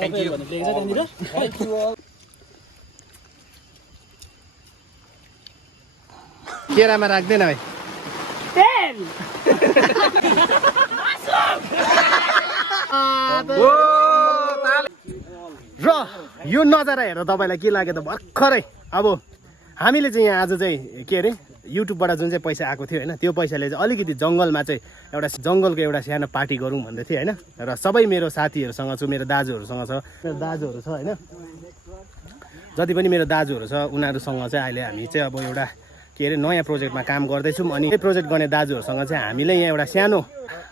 Thank you. Thank you all. केरामा राख्दैन भाइ 10. र यो नजारा हेर्दा तपाईँलाई के लाग्यो त भर्खरै अब हामीले चाहिँ यहाँ आज चाहिँ के अरे युट्युबबाट जुन चाहिँ पैसा आएको थियो होइन त्यो पैसाले चाहिँ अलिकति जङ्गलमा चाहिँ एउटा जङ्गलको एउटा सानो पार्टी गरौँ भन्दै थियो होइन र सबै मेरो साथीहरूसँग छु मेरो दाजुहरूसँग छ मेरो दाजुहरू छ होइन जति पनि मेरो दाजुहरू छ उनीहरूसँग चाहिँ अहिले हामी चाहिँ अब एउटा के अरे नयाँ प्रोजेक्टमा काम गर्दैछौँ अनि यो प्रोजेक्ट गर्ने दाजुहरूसँग चाहिँ हामीले यहाँ एउटा सानो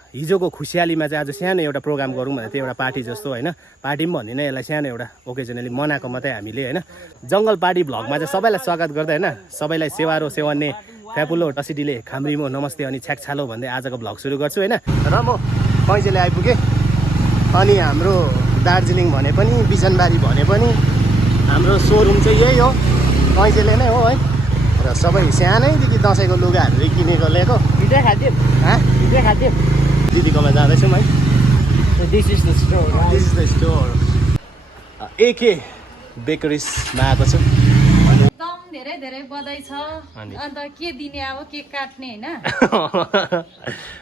हिजोको खुसियालीमा चाहिँ आज सानो एउटा प्रोग्राम गरौँ भनेर त्यो एउटा पार्टी जस्तो होइन पार्टी पनि भन्दिनँ यसलाई सानो एउटा ओकेजनली मनाएको मात्रै हामीले होइन जङ्गल पार्टी भ्लगमा चाहिँ सबैलाई स्वागत गर्दै होइन सबैलाई सेवारो सेवान्ने फ्यापुलो टसिडीले खाम्रीमो नमस्ते अनि छ्याकछालो भन्दै आजको भ्लग सुरु गर्छु होइन र म कैँचेले आइपुगेँ अनि हाम्रो दार्जिलिङ भने पनि बिजनबारी भने पनि हाम्रो सोरुम चाहिँ यही हो कैँचेले नै हो है र सबै सानैदेखि दसैँको लुगाहरू किनेको ल्याएको Video खादियो Video खादियो दिदीकोमा जाँदैछौँ है This is the store. This is the store एके बेकरिजमा आएको छु एकदम धेरै धेरै बधाई छ अन्त के दिने अब के काट्ने हैन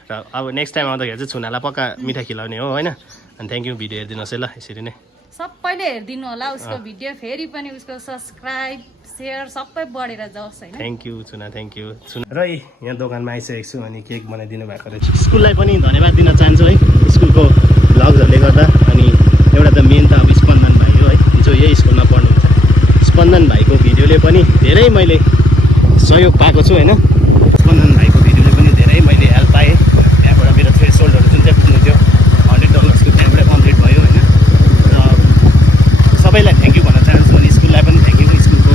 र अब नेक्स्ट टाइम आउँदाखेरि चाहिँ छुनालाई पक्का मिठाई खिलाउने हो होइन अनि थ्याङ्क यू भिडियो हेरिदिनुहोस् है ल यसरी नै सबैले हेरिदिनु होला उसको भिडियो फेरि पनि उसको सब्स्क्राइब शेयर सबै बढेर जाओस् हैन थ्याङ्क यू छुना थ्याङ्क यू छुना र यहाँ दोकानमा आइसकेको छु अनि केक बनाइदिनु भएको रहेछ स्कुललाई पनि धन्यवाद दिन चाहन्छु है स्कुलको भ्लग्सहरूले गर्दा अनि एउटा त मेन त अब स्पन्दन भाइ हो है जो यही स्कुलमा पढ्नुहुन्छ स्पन्दन भाइको भिडियोले पनि धेरै मैले सहयोग पाएको छु होइन स्पन्दन भाइको भिडियोले पनि धेरै मैले हेल्प पाएँ त्यहाँबाट मेरो थ्रेसहोल्डहरू जुन चाहिँ पुग्नु थियो $100 त्यहाँबाट कम्प्लिट भयो होइन र सबैलाई थ्याङ्क यू भन्न चाहन्छु अनि स्कुललाई पनि थ्याङ्क यू स्कुलको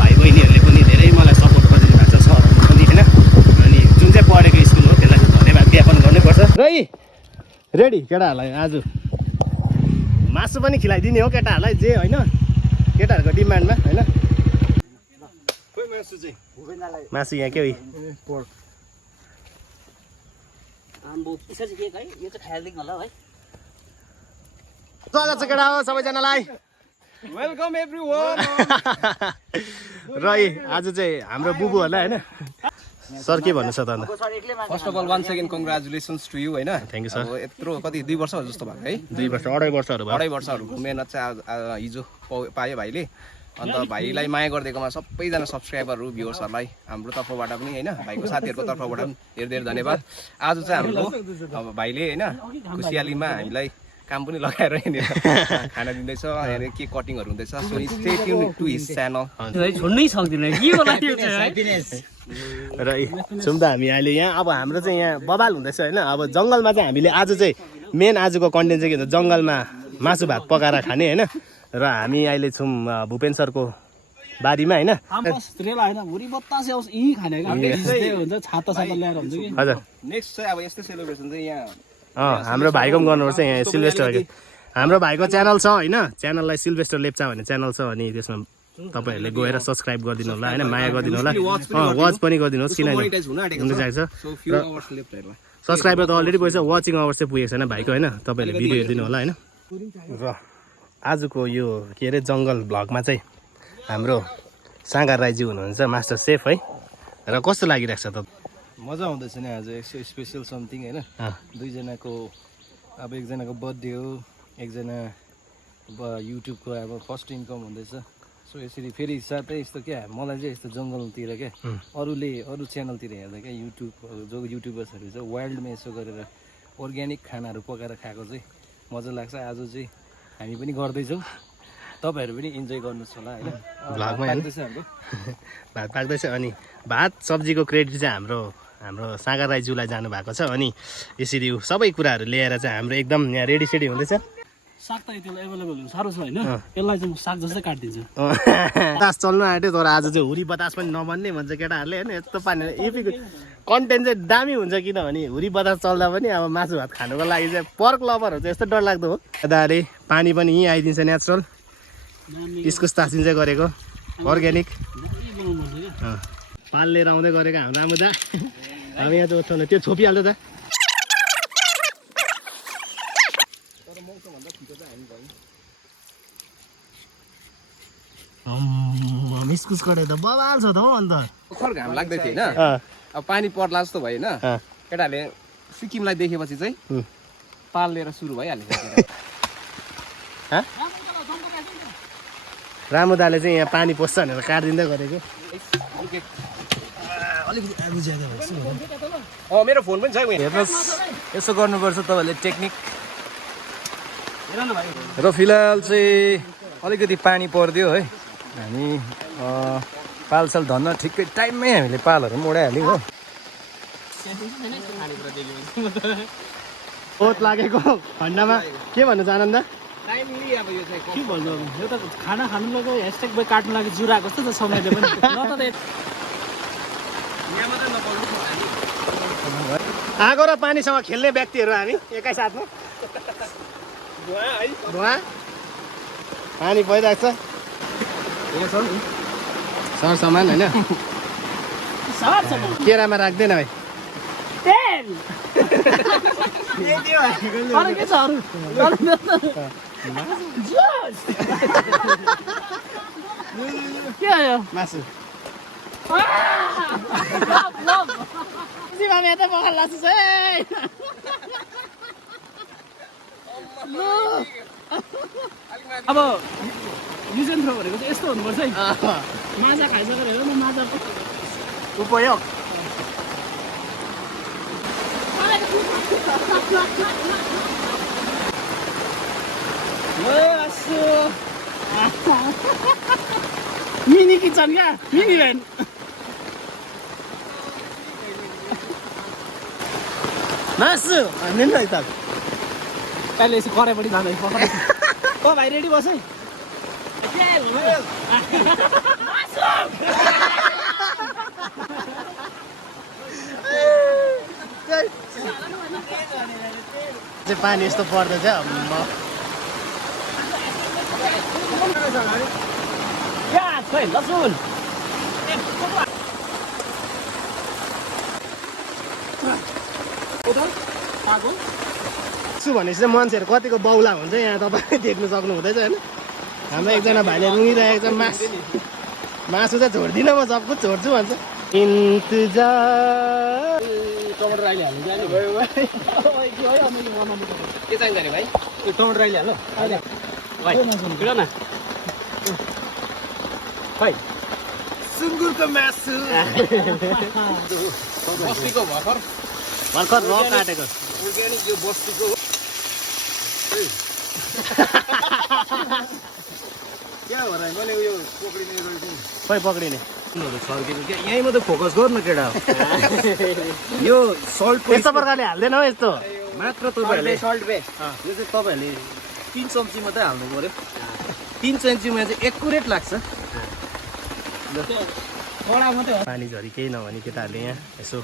भाइ बहिनीहरूले पनि धेरै मलाई सपोर्ट गरिदिनु भएको छ सरहरू पनि होइन अनि जुन चाहिँ पढेको स्कुल हो त्यसलाई चाहिँ धन्यवाद ज्ञापन गर्नुपर्छ र रेडी केटाहरूलाई आज मासु पनि खिलाइदिने हो केटाहरूलाई जे होइन केटाहरूको डिमान्डमा होइन मासु यहाँ के हो यसरी केक है यो चाहिँ खाइदिनु होला है स्वागत छ केटा हो सबैजनालाई वेलकम एभ्रीवन र आज चाहिँ हाम्रो बुबुहरूलाई होइन सर के भन्नु छ त अन्त first of all one second congratulations to you होइन थ्याङ्क यू सर अब यत्रो कति 2 वर्षहरू जस्तो भएको है 2 वर्ष 2.5 वर्षहरू भयो 2.5 वर्षहरूको मेहनत चाहिँ हिजो पायो भाइले अन्त भाइलाई माया गरिदिएकोमा सबैजना सब्सक्राइबरहरू भ्युवर्सहरूलाई हाम्रो तर्फबाट पनि होइन भाइको साथीहरूको तर्फबाट पनि धेरै धेरै धन्यवाद आज चाहिँ हाम्रो अब भाइले होइन खुसियालीमा हामीलाई काम पनि लगाएर यहाँनिर खाना दिँदैछ यहाँनिर के कटिङहरू हुँदैछ so stay tune to his channel छोड्नै सक्दिन के होला त्यो चाहिँ र छौँ त हामी अहिले यहाँ अब हाम्रो चाहिँ यहाँ बवाल हुँदैछ होइन अब जङ्गलमा चाहिँ हामीले आज चाहिँ मेन आजको कन्टेन्ट चाहिँ के भन्छ जङ्गलमा मासु भात पकाएर खाने होइन र हामी अहिले छौँ भूपेन सरको बारीमा होइन हजुर नेक्स्ट चाहिँ अब यस्तै सेलिब्रेसन चाहिँ यहाँ हाम्रो भाइको पनि गर्नुपर्छ यहाँ सिल्भेस्टर हाम्रो भाइको च्यानल छ होइन च्यानललाई सिल्भेस्टर लेप्चा भन्ने च्यानल छ अनि त्यसमा तपाईँहरूले गएर सब्सक्राइब गरिदिनु होला होइन माया गरिदिनु होला वाच पनि गरिदिनुहोस् किनभने हुन चाहिन्छ सब्सक्राइबर त अलरेडी पुगेछ वाचिङ आवर्स चाहिँ पुगेको छैन भाइको होइन तपाईँहरूले भिडियो हेरिदिनु होला होइन र आजको यो के अरे जङ्गल भ्लगमा चाहिँ हाम्रो सागर राईजी हुनुहुन्छ मास्टर सेफ है र कस्तो लागिरहेको छ त मजा आउँदैछ नि आज यसो स्पेसल समथिङ होइन दुईजनाको अब एकजनाको बर्थडे हो एकजना अब युट्युबको अब फर्स्ट इन्कम हुँदैछ सो यसरी फेरि साथै यस्तो क्या मलाई चाहिँ यस्तो जङ्गलतिर क्या अरू च्यानलतिर हेर्दा क्या युट्युब जो युट्युबर्सहरू छ वाइल्डमा यसो गरेर अर्ग्यानिक खानाहरू पकाएर खाएको चाहिँ मजा लाग्छ आज चाहिँ हामी पनि गर्दैछौँ तपाईँहरू पनि इन्जोय गर्नुहोस् होला होइन भ्लगमा लाग्दैछ हाम्रो भात पाक्दैछ अनि भात सब्जीको क्रेडिट चाहिँ हाम्रो सागर राईज्यूलाई जानुभएको छ अनि यसरी सबै कुराहरू ल्याएर चाहिँ हाम्रो एकदम यहाँ रेडी सेडी हुँदैछ साग त यति एभाइलेबल हुन्छ साह्रो छ होइन यसलाई चाहिँ म साग जस्तै काटिदिन्छु बतास चल्नु आँट्यो तर आज चाहिँ हुरी बतास पनि नभन्ने भन्छ केटाहरूले होइन यस्तो पानी एपिक कन्टेन्ट चाहिँ दामी हुन्छ किनभने हुरी बतास चल्दा पनि अब मासु भात खानुको लागि चाहिँ पर्क लभरहरू चाहिँ यस्तो डरलाग्दो हो यताले पानी पनि यहीँ आइदिन्छ नेचुरल इस्कुस तासिन चाहिँ गरेको अर्ग्यानिक पाल लिएर आउँदै गरेको हाम्रो आमा दा अब यहाँ चाहिँ ओछ्याउनु त्यो छोपिहाल्छ त इस्कुस कटाइ त बवाल छ त हौ अन्त भर्खर घाम लाग्दै थियो होइन अब पानी पर्ला जस्तो भयो होइन केटाहरूले सिक्किमलाई देखेपछि चाहिँ पाल लिएर सुरु भइहाल्यो रामु दाले चाहिँ यहाँ पानी पस्छ भनेर काटिदिँदै गरेको मेरो फोन पनि छ हेर्नुहोस् यसो गर्नुपर्छ तपाईँहरूले टेक्निक र फिलहाल चाहिँ अलिकति पानी परिदियो है हामी पालसाल धन्न ठिकै टाइममै हामीले पालहरू पनि उडाइहाल्यौँ हो ओत लागेको खण्डमा के भन्नु चाहनुहुन्छ टाइमली अब यो चाहिँ के भन्नु अब यो त खाना खानु लाग्यो ह्यासट्याग बाई काट्नु लागि जुराएको जस्तो त समयले पनि न त यहाँ मात्रै नपाउनु आगो र पानीसँग खेल्ने व्यक्तिहरू हामी एकैसाथमा धुवा पानी भइरहेको छ सर सामान होइन केरामा राख्दैन भाइ अरू के छ अरू के आयो मासु यता पखाल लाग्छ अब युज एन्ड थ्रो भनेको चाहिँ यस्तो हुनुपर्छ है माछा खाइसकेर हेर न माछा उपयोग मिनी किचन क्या मिनी भ्यान मासु भन्ने नि त कहिले यसो कराइपट्टि जाँदै ओ भाइ रेडी बस है चाहिँ पानी यस्तो पर्दा चाहिँ प्याज खै लसुन छु भनेपछि चाहिँ मान्छेहरू कतिको बाउला हुन्छ यहाँ तपाईँ देख्नु सक्नु हुँदैछ होइन हाम्रो एकजना भाइले रुँगिरहेको छ मासु चाहिँ छोड्दिनँ म सब कुछ छोड्छु भन्छ इन्तजार टमाटर अहिले हाल्नु के चाहिन्छ अरे भाइ टमाटर अहिले हाल न खै सुँगुरको मासु बस्तीको भर्खर भर्खर र काटेको अर्ग्यानिक यो बस्तीको हो क्या हो र मैले उयो पक्रिने खै पक्रिने छर्केको क्या यहीँ मात्रै फोकस गर्नु केटा यो सल्ट यस्तो प्रकारले हाल्दैन हौ यस्तो मात्र तपाईँहरूले सल्ट बे यो चाहिँ तपाईँहरूले 3 चम्ची मात्रै हाल्नु पऱ्यो 3 चम्चीमा चाहिँ एकुरेट लाग्छ कडा मात्रै हो पानी झरी केही नभने केटाहरूले यहाँ यसो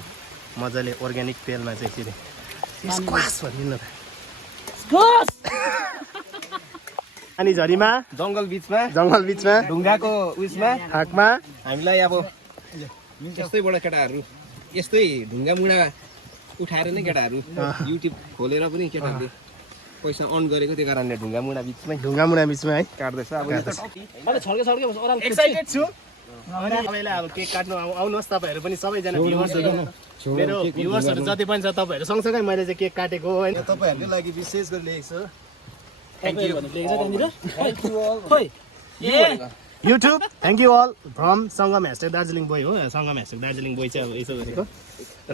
मजाले अर्ग्यानिक तेलमा चाहिँ फेरि स्क्वास भनिदिनु न पानी झरीमा जङ्गल बिचमा ढुङ्गाको उयसमा फाकमा हामीलाई अब यस्तैबाट केटाहरू यस्तै ढुङ्गा मुढा उठाएर नै केटाहरू युट्युब खोलेर पनि केटाहरूले पैसा अर्न गरेको त्यो कारणले ढुङ्गा मुढा बिचमै है काट्दैछ अब यो त अरे छड्के ओराल एक्साइटेड छु तपाईँलाई अब केक काट्नु आउनुहोस् तपाईँहरू पनि सबैजना भ्युवर्सहरू मेरो भ्युवर्सहरू जति पनि छ तपाईँहरू सँगसँगै मैले चाहिँ केक काटेको होइन तपाईँहरूको लागि विशेष गरी लेखेको छ YouTube thank you all from Sangam hashtag Darjeeling boy हो सङ्गम ह्यासट्याग दार्जिलिङ बोय चाहिँ अब यसो गरेको र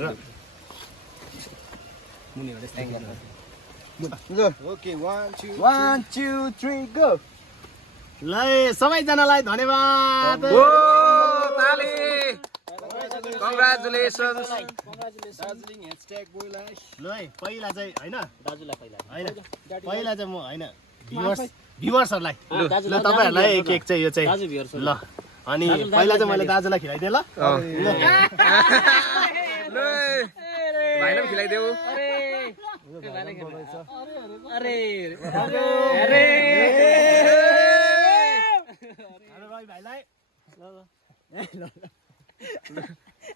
ओके 1 2 3 गो ल सबैजनालाई धन्यवाद कङ्ग्रेचुलेसन्स दार्जिलिङ ह्यासट्याग बोयलाई ल है पहिला चाहिँ होइन दाजुलाई होइन पहिला चाहिँ म होइन भ्युवर्सहरूलाई ल तपाईँहरूलाई केक चाहिँ यो चाहिँ दाजु भ्युवर्स ल अनि पहिला चाहिँ मैले दाजुलाई खिलाइदिएँ ल भाइलाई पनि खिलाइदेऊ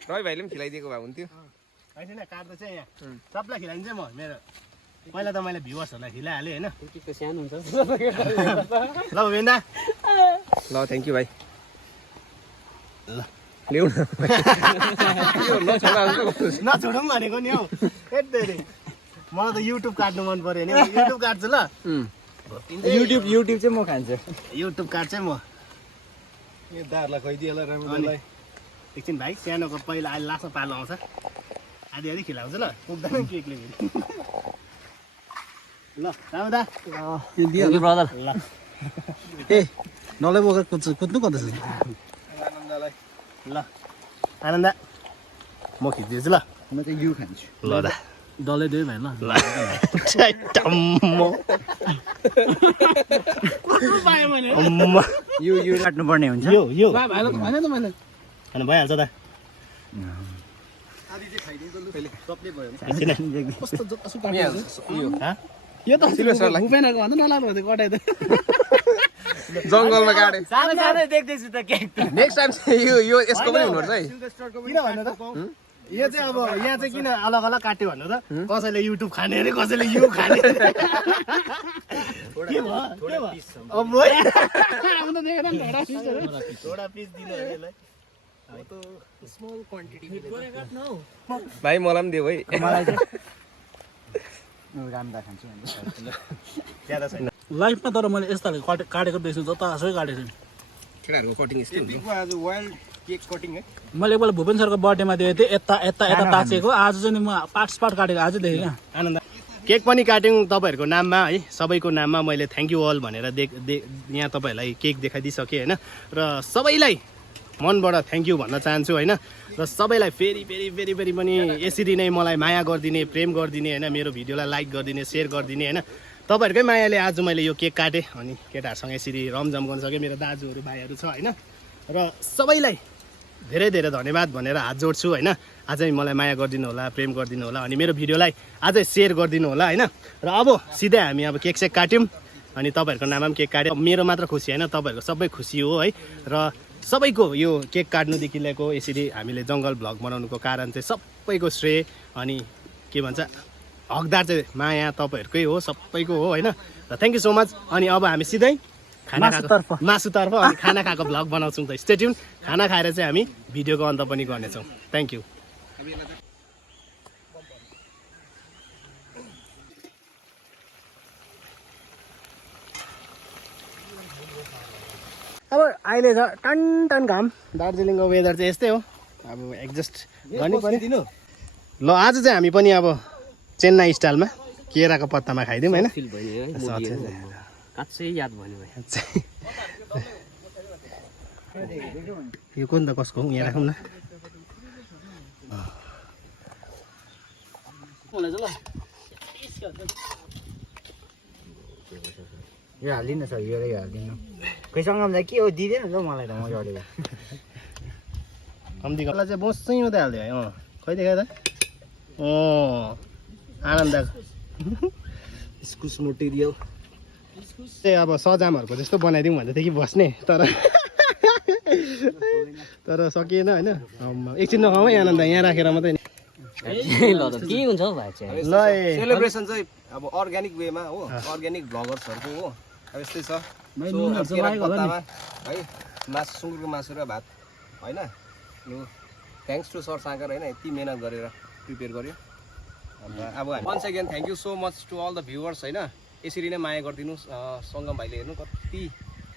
रवि भाइले पनि खिलाइदिएको भए हुन्थ्यो होइन काट्दा चाहिँ यहाँ सबलाई खिलाइन्छ म मेरो पहिला त मैले भ्युवर्सहरूलाई खिलाइहालेँ होइन सानो हुन्छ ल भेन्दा ल थ्याङ्क यू भाइ ल्याउ न नछोडौँ भनेको नि हौ मलाई त युट्युब काट्नु मन पर्यो नि युट्युब काट्छु ल युट्युब चाहिँ म खान्छु युट्युब काट्छ म यो दारलाई खुवाइदिएला राम्रोलाई एकछिन भाइ सानोको पहिला अहिले लास्टमा पालो आउँछ आधी आधी खिलाउँछ ल पुग्दैन केकले ल राम दा ब्रदर ल ए नलै बोकेर कुद्नु पर्दैछ आनन्दलाई ल आनन्द म खिचिदिन्छु ल म चाहिँ यो खान्छु ल दा डल्लै दियो भाइ ल यो काट्नु पर्ने हुन्छ यो यो भाइलाई त भने त मैले अनि भइहाल्छ दा कस्तो जतासुकै यो त भुपेनहरूको भन्दा नलाग्नु भन्दै कटाइ त जङ्गलमा काटे सानो सानो देख्दैछु त केक नेक्स्ट टाइम यो यसको पनि हुनुपर्छ है किन भन्नु त यो चाहिँ अब यहाँ चाहिँ किन अलग अलग काट्यो भन्नु त कसैले युट्युब खाने अरे कसैले यो खाने थोडा पिस दिनु यसलाई भाइ मलाई पनि दियो है मलाई चाहिँ राम्रा खान्छु ज्यादा छैन लाइफमा तर मैले यस्तो काटेको देख्छु जतासुकै काटेको छु केटाहरूको कटिङ यस्तो हुन्छ आज वाइल्ड केक कटिङ है मैले एकपल्ट भुपेन सरको बर्थडेमा दिएको थिएँ यता यता यता ताचेको आज चाहिँ नि म पार्ट्स काटेको आज देखेँ क्या आनन्द केक पनि काट्यौँ तपाईँहरूको नाममा है सबैको नाममा मैले थ्याङ्क यू अल भनेर यहाँ तपाईँहरूलाई केक देखाइदिइसकेँ होइन र सबैलाई मनबाट थ्याङ्क यू भन्न चाहन्छु होइन र सबैलाई फेरि फेरि फेरि फेरि पनि यसरी नै मलाई माया गरिदिने प्रेम गरिदिने होइन मेरो भिडियोलाई लाइक गरिदिने सेयर गरिदिने होइन तपाईँहरूकै मायाले आज मैले यो केक काटेँ अनि केटाहरूसँग यसरी रमझम गर्न सकेँ मेरो दाजुहरू भाइहरू छ होइन र सबैलाई धेरै धेरै धन्यवाद भनेर हात जोड्छु होइन अझै मलाई माया गरिदिनु होला प्रेम गरिदिनु होला अनि मेरो भिडियोलाई अझै सेयर गरिदिनु होला होइन र अब सिधै हामी अब केक सेक काट्यौँ अनि तपाईँहरूको नाममा पनि केक काट्यो मेरो मात्र खुसी होइन तपाईँहरूको सबै खुसी हो है र सबैको यो केक काट्नुदेखि लिएको यसरी हामीले जङ्गल भ्लग बनाउनुको कारण चाहिँ सबैको श्रेय अनि के भन्छ हकदार चाहिँ माया तपाईँहरूकै हो सबैको हो होइन र थ्याङ्क यू सो मच अनि अब हामी सिधै खाना खाएको मासुतर्फ अनि खाना खाएको भ्लग बनाउँछौँ त स्टे ट्युन खाना खाएर चाहिँ हामी भिडियोको अन्त पनि गर्नेछौँ थ्याङ्क यू अब अहिले छ टन टन घाम दार्जिलिङको वेदर चाहिँ यस्तै हो अब एडजस्ट गर्नै पर्यो ल आज चाहिँ हामी पनि अब चेन्नाई स्टाइलमा केराको पत्तामा खाइदिउँ होइन याद भयो यो कुन त कसको हो यहाँ राखौँ न यो हालिदिनु सर यो हालिदिनु खैसँग के हो दिँदैन त मलाई त म गरेको कम्ती गर्दा चाहिँ बस्छै मात्रै हालिदियो है खै देखा त आनन्द इस्कुस मटेरियल चाहिँ अब सजामहरूको जस्तो बनाइदिउँ भन्दै थियो कि बस्ने तर सकिएन होइन एकछिन नखाउँ है आनन्द यहाँ राखेर मात्रै नि के हुन्छ हौ भाइ चाहिँ ल सेलिब्रेसन चाहिँ अब अर्ग्यानिक वेमा हो अर्ग्यानिक भ्लगर्सहरूको हो अब यस्तै छ पत्तामा है मासु सुँगुरको मासु र भात होइन लु थ्याङ्क्स टु सर सागर होइन यति मिहिनेत गरेर प्रिपेयर गर्यो अन्त अब once again thank you so much to all the viewers होइन यसरी नै माया गरिदिनुहोस् सङ्गम भाइले हेर्नु कति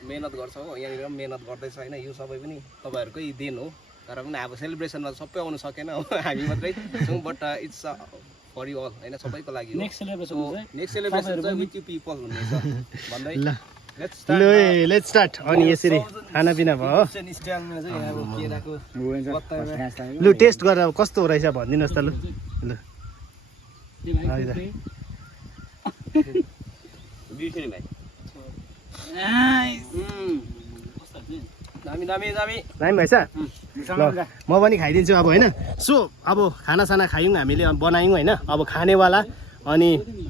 मिहिनेत गर्छ हो यहाँनिर पनि मिहिनेत गर्दैछ होइन यो सबै पनि तपाईँहरूकै देन हो तर पनि अब सेलिब्रेसनमा सबै आउनु सकेन हो हामी मात्रै छौँ but it's for you all होइन सबैको लागि नेक्स्ट सेलिब्रेसन चाहिँ विथ यु पिपल हुनेछ भन्दै लेट्स स्टार्ट अनि यसरी खानापिना भयो लु टेस्ट गरेर कस्तो रहेछ भनिदिनुहोस् त लु ल दामी दामी दामी दामी भएछ ल म पनि खाइदिन्छु अब होइन सो अब खानासाना खायौँ हामीले बनायौँ होइन अब खानेवाला अनि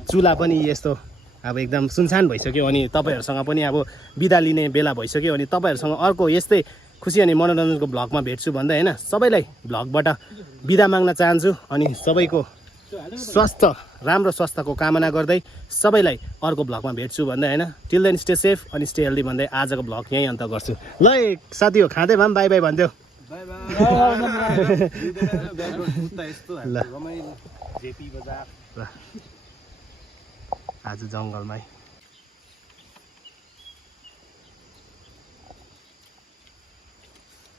चुला पनि यस्तो अब एकदम सुनसान भइसक्यो अनि तपाईँहरूसँग पनि अब बिदा लिने बेला भइसक्यो अनि तपाईँहरूसँग अर्को यस्तै खुसी अनि मनोरञ्जनको भ्लगमा भेट्छु भन्दै होइन सबैलाई भ्लगबाट बिदा माग्न चाहन्छु अनि सबैको स्वास्थ्य राम्रो स्वास्थ्यको कामना गर्दै सबैलाई अर्को भ्लगमा भेट्छु भन्दै होइन टिल देन स्टे सेफ अनि स्टे हेल्दी भन्दै आजको भ्लग यहीँ अन्त गर्छु ल साथी हो खाँदै भए पनि बाई बाई भन्थ्यो बाई बाई ब्याकग्राउन्ड जुत्ता यस्तो ल। रमाइलो जेपी बजार ल आज जङ्गलमै